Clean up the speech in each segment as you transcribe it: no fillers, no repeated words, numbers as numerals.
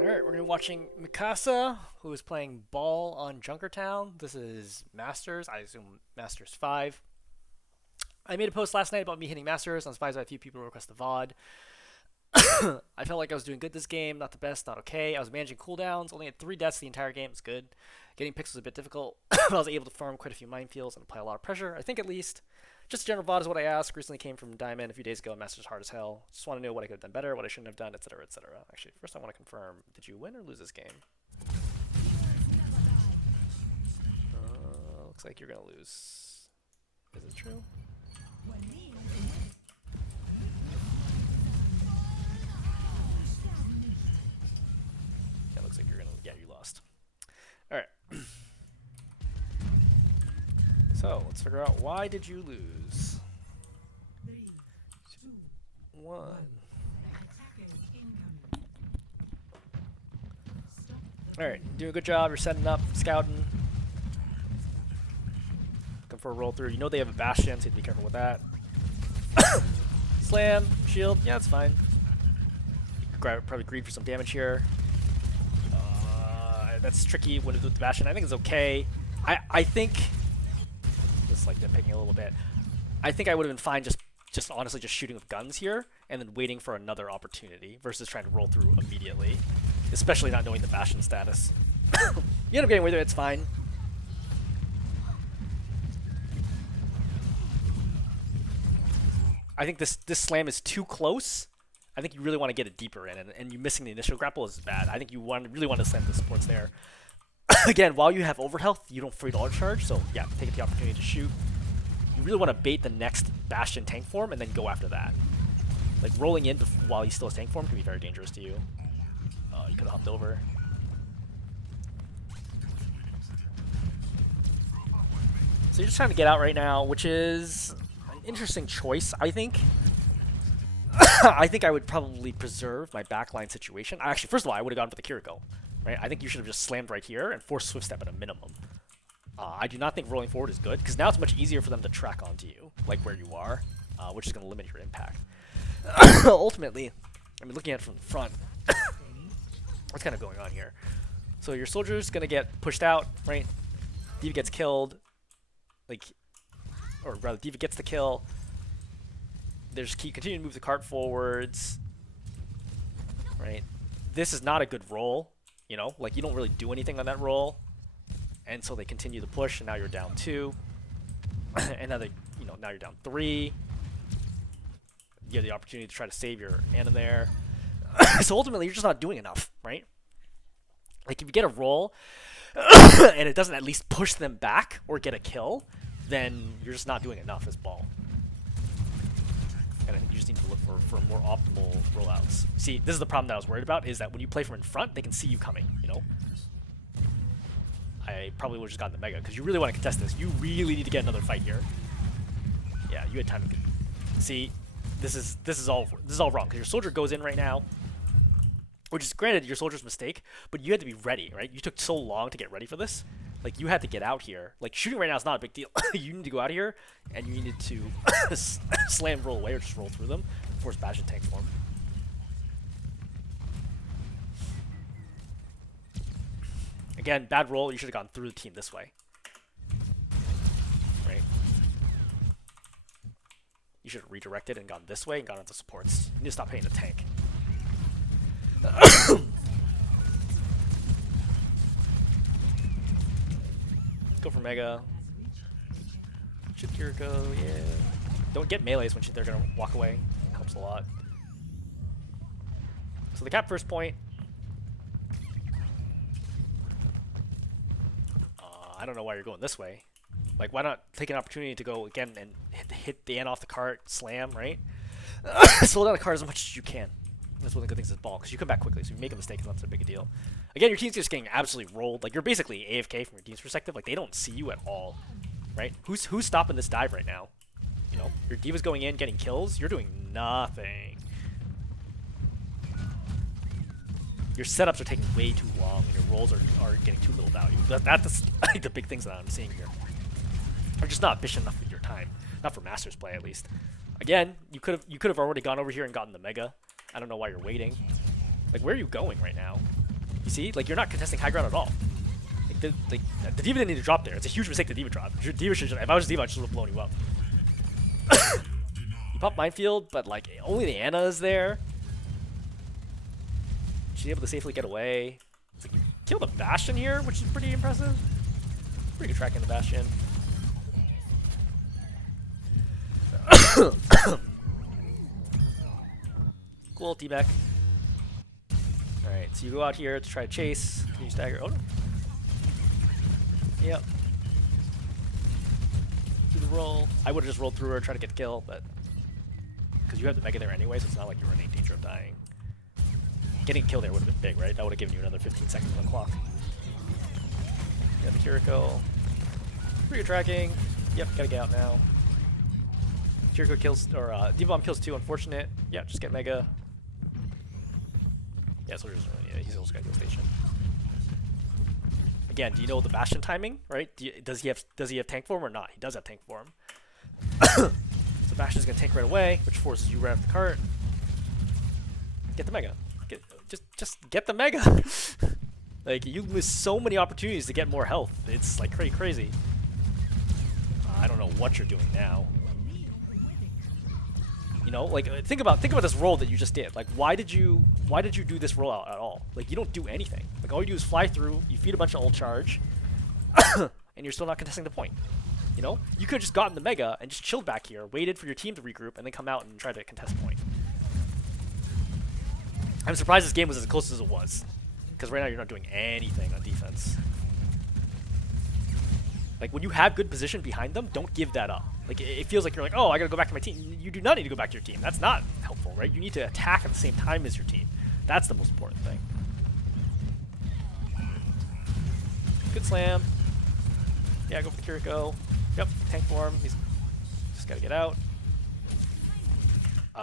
Alright, we're going to be watching Mikasa, who is playing Ball on Junkertown. This is Masters, I assume Masters 5. I made a post last night about me hitting Masters. I'm surprised that a few people request the VOD. I felt like I was doing good this game, not the best, not okay. I was managing cooldowns, only had 3 deaths the entire game, it's good. Getting picks was a bit difficult, but I was able to farm quite a few minefields and apply a lot of pressure, I think at least. Just a general VOD is what I asked. Recently came from Diamond a few days ago, and Masters hard as hell. Just want to know what I could have done better, what I shouldn't have done, etc., etc. Actually, first I want to confirm, did you win or lose this game? Looks like you're going to lose. Is it true? Yeah, looks like you're going to... Yeah, you lost. Alright. So, let's figure out, why did you lose? 3, 2, 1. Alright, doing a good job. You're setting up, scouting. Looking for a roll through. You know they have a Bastion, so you have to be careful with that. Slam, shield, yeah, it's fine. You could probably greed for some damage here. That's tricky with the Bastion. I think it's okay. I think... Just like they're picking a little bit. I think I would have been fine just honestly just shooting with guns here and then waiting for another opportunity versus trying to roll through immediately, especially not knowing the Bastion status. You end up getting away with it, it's fine. I think this slam is too close. I think you really want to get it deeper in, and you missing the initial grapple is bad. I think you really want to slam the supports there. Again, while you have overhealth, you don't free dollar charge, so yeah, take the opportunity to shoot. You really want to bait the next Bastion tank form and then go after that. Like, rolling in while he still has tank form can be very dangerous to you. You could have hopped over. So you're just trying to get out right now, which is an interesting choice, I think. I think I would probably preserve my backline situation. Actually, first of all, I would have gone for the Kiriko. Right? I think you should have just slammed right here and forced Swift Step at a minimum. I do not think rolling forward is good, because now it's much easier for them to track onto you, like where you are, which is going to limit your impact. Ultimately, I mean, looking at it from the front, what's kind of going on here? So your soldier's going to get pushed out, right? D.Va gets killed, or rather, D.Va gets the kill. They just continue to move the cart forwards, right? This is not a good roll. You know, like, you don't really do anything on that roll, and so they continue to push, and now you're down 2, and now now you're down 3. You have the opportunity to try to save your Ana there. So ultimately, you're just not doing enough, right? Like, if you get a roll, and it doesn't at least push them back or get a kill, then you're just not doing enough as Ball. And I think you just need to look for more optimal rollouts. See, this is the problem that I was worried about, is that when you play from in front, they can see you coming, you know? I probably would have just gotten the Mega, because you really want to contest this. You really need to get another fight here. Yeah, you had time to... See, this is all wrong, because your soldier goes in right now, which is, granted, your soldier's mistake, but you had to be ready, right? You took so long to get ready for this. Like, you had to get out here. Like, shooting right now is not a big deal. You need to go out here, and you need to slam roll away or just roll through them, force Bastion tank form. Again, bad roll. You should have gone through the team this way. Right? You should have redirected and gone this way and gone into supports. You need to stop hitting the tank. Go for Mega. Shoot Kiriko, yeah. Don't get melees when they're gonna walk away. Helps a lot. So they cap first point. I don't know why you're going this way. Like, why not take an opportunity to go again and hit the Ana off the cart, slam, right? Slow down the cart as much as you can. That's one of the good things is Ball, because you come back quickly, so if you make a mistake, it's not so big a deal. Again, your team's just getting absolutely rolled. Like, you're basically AFK from your team's perspective. Like, they don't see you at all, right? Who's stopping this dive right now? You know, your D.Va's going in, getting kills. You're doing nothing. Your setups are taking way too long, and your rolls are getting too little value. That's the big things that I'm seeing here. Are just not efficient enough with your time. Not for Masters play, at least. Again, you could have already gone over here and gotten the Mega. I don't know why you're waiting. Like, where are you going right now? You see? Like, you're not contesting high ground at all. Like, the D.Va didn't need to drop there. It's a huge mistake the D.Va dropped. D.Va should just, if I was D.Va, I should have blown you up. You pop minefield, but like, only the Ana is there. She's able to safely get away. It's like, you kill the Bastion here, which is pretty impressive. Pretty good track in the Bastion. Cool, T-back. Alright, so you go out here to try to chase. Can you stagger? Oh no. Yep. Do the roll. I would have just rolled through her and tried to get the kill, but because you have the Mega there anyway, so it's not like you're in any danger of dying. Getting a kill there would have been big, right? That would have given you another 15 seconds on the clock. You have the Kiriko. Pretty good tracking. Yep, gotta get out now. Kiriko kills, or D.Va Bomb kills 2, unfortunate. Yeah, just get Mega. Yeah, so he's also got to go station. Again, do you know the Bastion timing, right? Does he have tank form or not? He does have tank form. So Bastion's gonna tank right away, which forces you right off the cart. Get the Mega. Just get the Mega. Like, you miss so many opportunities to get more health. It's like crazy. I don't know what you're doing now. You know, like, think about this roll that you just did. Like, why did you do this rollout at all? Like, you don't do anything. Like, all you do is fly through, you feed a bunch of ult charge, and you're still not contesting the point. You know, you could have just gotten the Mega and just chilled back here, waited for your team to regroup, and then come out and try to contest the point. I'm surprised this game was as close as it was, because right now you're not doing anything on defense. Like, when you have good position behind them, don't give that up. Like, it feels like you're like, oh, I gotta go back to my team. You do not need to go back to your team. That's not helpful, right? You need to attack at the same time as your team. That's the most important thing. Good slam. Yeah, go for the Kiriko. Yep, tank form. He's just gotta get out.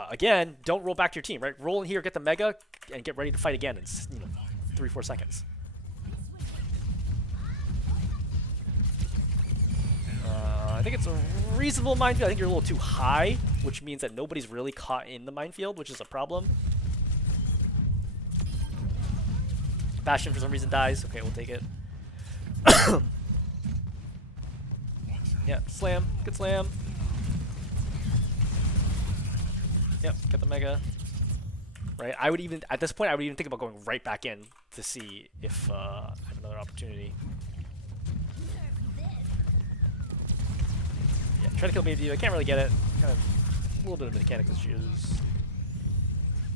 Again, don't roll back to your team, right? Roll in here, get the Mega, and get ready to fight again in 3-4 seconds. I think it's a reasonable minefield. I think you're a little too high, which means that nobody's really caught in the minefield, which is a problem. Bastion for some reason dies. Okay, we'll take it. Yeah, slam. Good slam. Yep, get the Mega. Right, I would even, at this point, I would even think about going right back in to see if I have another opportunity. Yeah, try to kill me. I can't really get it. Kind of a little bit of mechanics issues.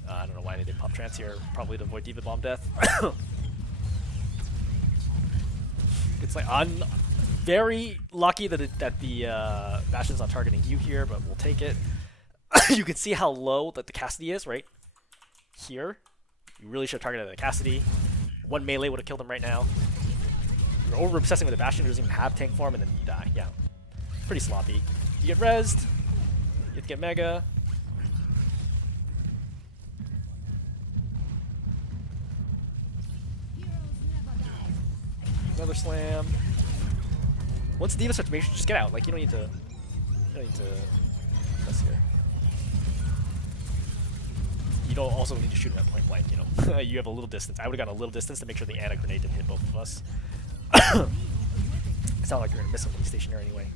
I don't know why they did pop trance here. Probably to avoid D.Va Bomb death. It's like, I'm very lucky that the Bastion's not targeting you here, but we'll take it. You can see how low that the Cassidy is, right? Here. You really should have targeted the Cassidy. One melee would have killed him right now. You're over-obsessing with the Bastion, who doesn't even have tank form, and then you die. Yeah. Pretty sloppy. You get rezzed. You have to get Mega. Another slam. Once D.Va starts to make sure, just get out. Like, you don't need to mess here. You don't also need to shoot him at point blank, you know. You have a little distance. I would have gotten a little distance to make sure the Ana grenade didn't hit both of us. It's not like you're gonna miss him when he's stationary anyway.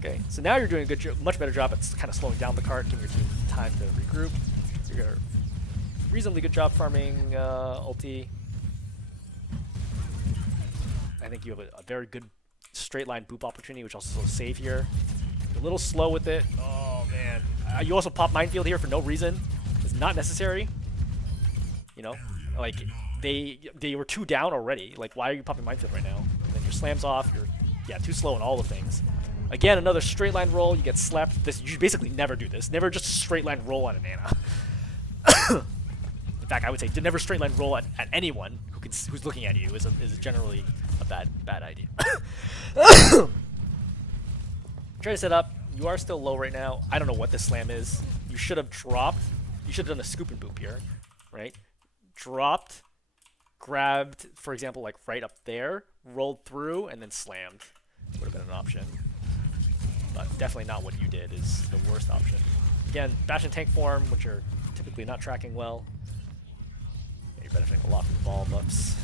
Okay, so now you're doing a much better job at kind of slowing down the cart, giving your team time to regroup. So you're doing a reasonably good job farming ulti. I think you have a very good straight line boop opportunity, which also save here. You're a little slow with it. Oh man, you also pop minefield here for no reason. It's not necessary. You know, like they were 2 down already. Like, why are you popping minefield right now? And then your slams off. You're too slow in all the things. Again, another straight line roll. You get slept. You basically never do this. Never just straight line roll on an Ana. In fact, I would say never straight line roll at anyone who's looking at you is generally a bad idea. Try to set up. You are still low right now. I don't know what this slam is. You should have dropped. You should have done a scoop and boop here, right? Dropped, grabbed, for example, like right up there, rolled through, and then slammed. Would have been an option. But definitely not what you did is the worst option. Again, Bastion tank form, which are typically not tracking well. You're You're benefiting a lot from the ball buffs.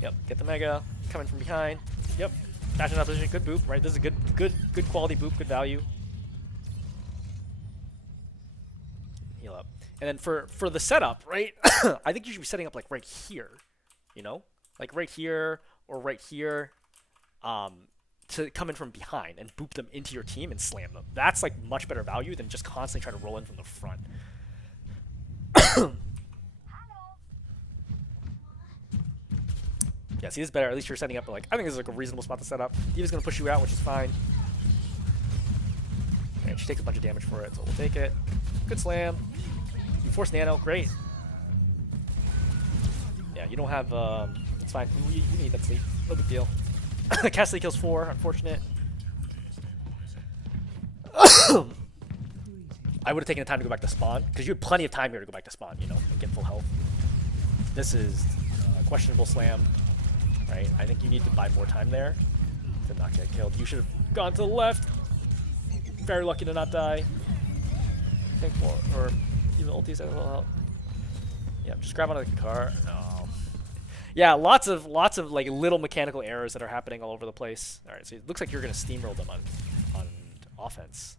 Yep, get the mega, coming from behind. Yep, dashing out position, good boop, right? This is a good quality boop, good value. Heal up. And then for the setup, right? I think you should be setting up like right here, you know? Like right here or right here, to come in from behind and boop them into your team and slam them. That's like much better value than just constantly trying to roll in from the front. Yeah, see, this is better. At least you're setting up like, I think this is like a reasonable spot to set up. D.Va's gonna push you out, which is fine. Okay, she takes a bunch of damage for it, so we'll take it. Good slam. You force nano, great. Yeah, you don't have, it's fine. You need that sleep. No big deal. Cassidy kills 4, unfortunate. I would have taken the time to go back to spawn, because you had plenty of time here to go back to spawn, you know, and get full health. This is a questionable slam, right? I think you need to buy more time there to not get killed. You should have gone to the left. Very lucky to not die. Thankful, or even ultis as well. Yeah, just grab onto the car. No. Yeah, lots of like little mechanical errors that are happening all over the place. All right, so it looks like you're gonna steamroll them on offense.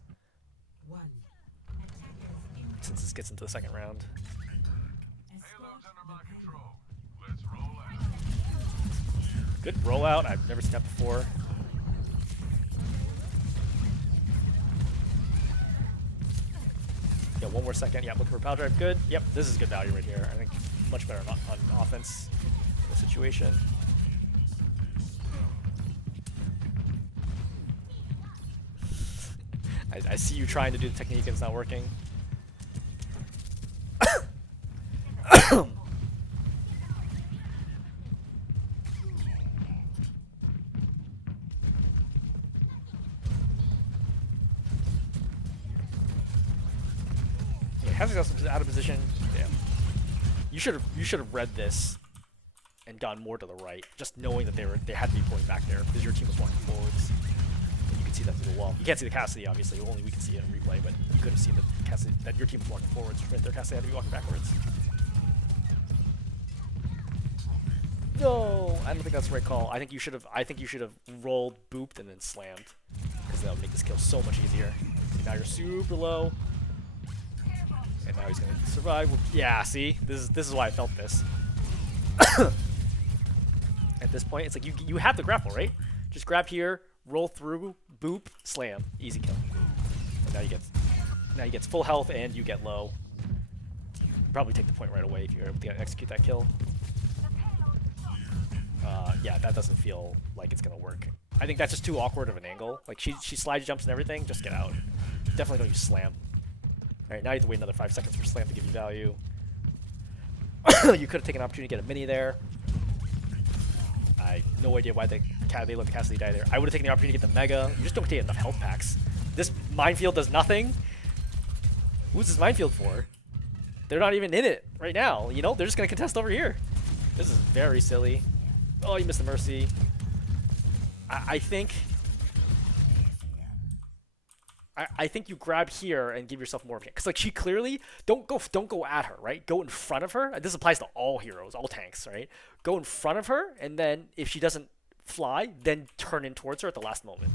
Since this gets into the second round. Good rollout. I've never seen that before. Yeah, one more second. Yeah, looking for power drive. Good. Yep, this is good value right here. I think much better on offense in the situation. I see you trying to do the technique and it's not working. Has out of position. Yeah. You should have read this and gone more to the right, just knowing that they had to be pulling back there because your team was walking forwards. And you can see that through the wall. You can't see the Cassidy, obviously. Only we can see it in replay, but you could have seen that your team was walking forwards. Right there, Cassidy had to be walking backwards. No, I don't think that's the right call. I think you should have rolled, booped, and then slammed, because that would make this kill so much easier. See, now you're super low. And now he's gonna survive. Yeah, see, this is why I felt this. At this point, it's like you have the grapple, right? Just grab here, roll through, boop, slam, easy kill. And now you get full health and you get low. Probably take the point right away if you're able to execute that kill. Yeah, that doesn't feel like it's gonna work. I think that's just too awkward of an angle. Like she slide jumps and everything. Just get out. Definitely don't use slam. Alright, now you have to wait another 5 seconds for slam to give you value. You could have taken an opportunity to get a mini there. I have no idea why they let the Cassidy die there. I would have taken the opportunity to get the mega. You just don't get enough health packs. This minefield does nothing. Who's this minefield for? They're not even in it right now. You know, they're just going to contest over here. This is very silly. Oh, you missed the mercy. I think you grab here and give yourself more of it, because like she clearly don't go at her, right? Go in front of her. This applies to all heroes, all tanks, right? Go in front of her, and then if she doesn't fly, then turn in towards her at the last moment.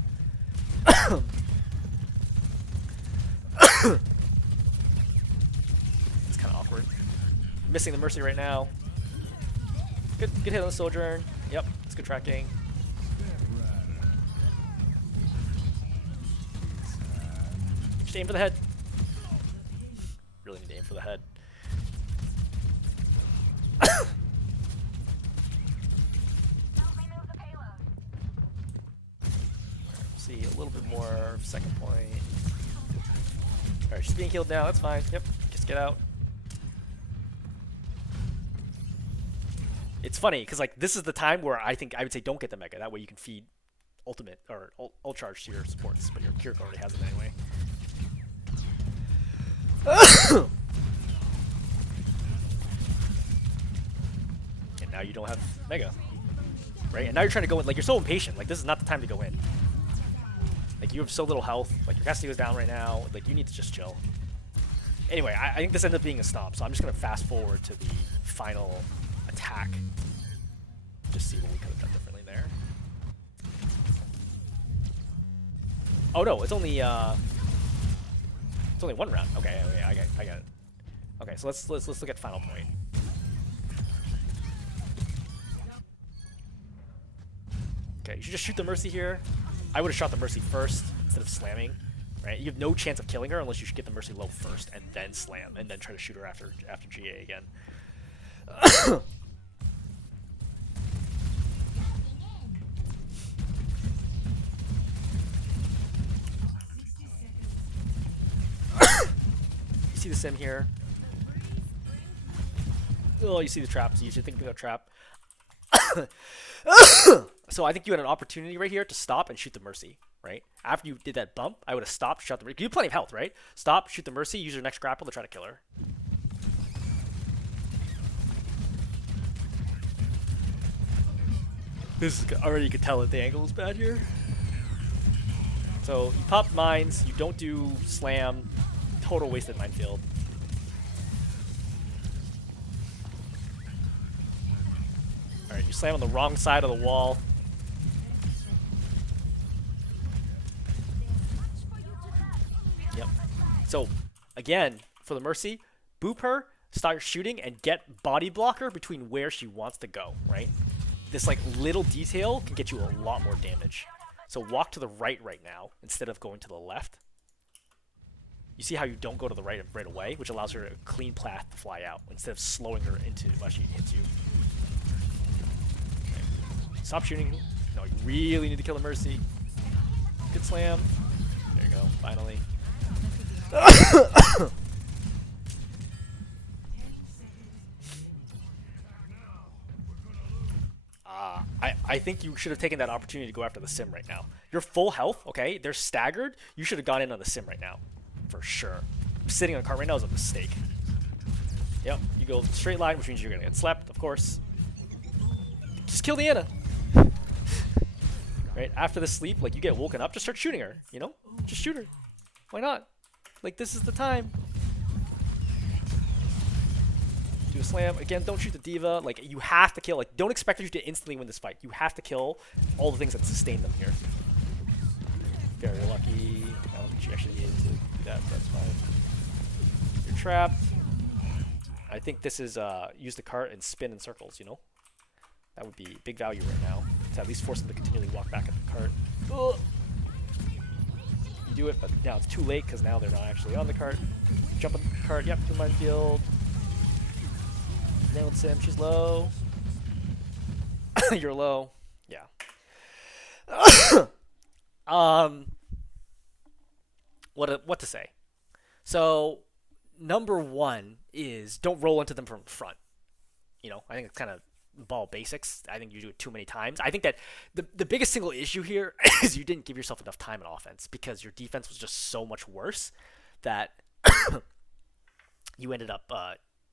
It's kind of awkward. Missing the mercy right now. Good hit on the Sojourn. Yep, it's good tracking. Just aim for the head. Really need to aim for the head. See a little bit more second point. Alright, she's being killed now, that's fine. Yep, just get out. It's funny, because like this is the time where I think I would say don't get the mega. That way you can feed ultimate or ult charge to your supports, but your Kirk already has it anyway. And now you don't have mega, right? And now you're trying to go in. Like, you're so impatient. Like, this is not the time to go in. Like, you have so little health. Like, your Cassidy is down right now. Like, you need to just chill. Anyway, I think this ended up being a stomp, so I'm just going to fast forward to the final attack. Just see what we could have done differently there. Oh no, it's only one round. Okay, I got it. Okay, so let's look at final point. Okay, you should just shoot the Mercy here. I would have shot the Mercy first instead of slamming. Right? You have no chance of killing her unless you should get the Mercy low first and then slam and then try to shoot her after GA again. You see the sim here. Oh, you see the trap. So you should think about trap. So I think you had an opportunity right here to stop and shoot the Mercy, right? After you did that bump, I would have stopped, shot the Mercy. You have plenty of health, right? Stop, shoot the Mercy, use your next grapple to try to kill her. This is already, you can tell that the angle is bad here. So you pop mines, you don't do slam, total wasted minefield. Alright, you slam on the wrong side of the wall. Yep. So, again, for the Mercy, boop her, start shooting, and get body blocker between where she wants to go, right? This like little detail can get you a lot more damage. So walk to the right now instead of going to the left. You see how you don't go to the right away, which allows her a clean path to fly out instead of slowing her into while she hits you. Okay. Stop shooting. No, you really need to kill the Mercy. Good slam. There you go. Finally. I think you should have taken that opportunity to go after the sim right now. You're full health, okay? They're staggered. You should have gone in on the sim right now. For sure. Sitting on the cart right now is a mistake. Yep, you go straight line, which means you're going to get slept, of course. Just kill the Ana. Right? After the sleep, like, you get woken up, just start shooting her, you know? Just shoot her. Why not? Like, this is the time. Do a slam. Again, don't shoot the diva. Like, you have to kill. Like, don't expect you to instantly win this fight. You have to kill all the things that sustain them here. Very lucky. I don't think she actually needed to do that. That's fine. You're trapped. I think this is use the cart and spin in circles, you know? That would be big value right now. To at least force them to continually walk back at the cart. Ugh. You do it, but now it's too late because now they're not actually on the cart. Jump on the cart. Yep, to the minefield. Nailed Sim. She's low. You're low. Yeah. What to say? So, number one is don't roll into them from the front. You know, I think it's kind of ball basics. I think you do it too many times. I think that the biggest single issue here is you didn't give yourself enough time in offense because your defense was just so much worse that you ended up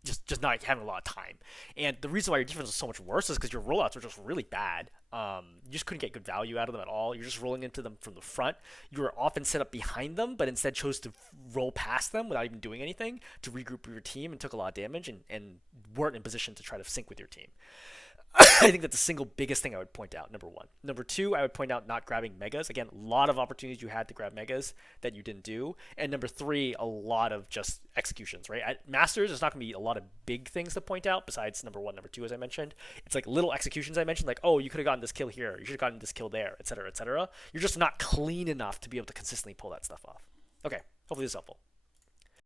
just not having a lot of time. And the reason why your defense was so much worse is because your rollouts were just really bad. You just couldn't get good value out of them at all. You're just rolling into them from the front. You were often set up behind them, but instead chose to roll past them without even doing anything to regroup your team and took a lot of damage and weren't in position to try to sync with your team. I think that's the single biggest thing I would point out, number one. Number two, I would point out not grabbing megas. Again, a lot of opportunities you had to grab megas that you didn't do. And number three, a lot of just executions, right? At Masters, there's not going to be a lot of big things to point out besides number one, number two, as I mentioned. It's like little executions I mentioned, like, oh, you could have gotten this kill here. You should have gotten this kill there, et cetera, et cetera. You're just not clean enough to be able to consistently pull that stuff off. Okay, hopefully this is helpful.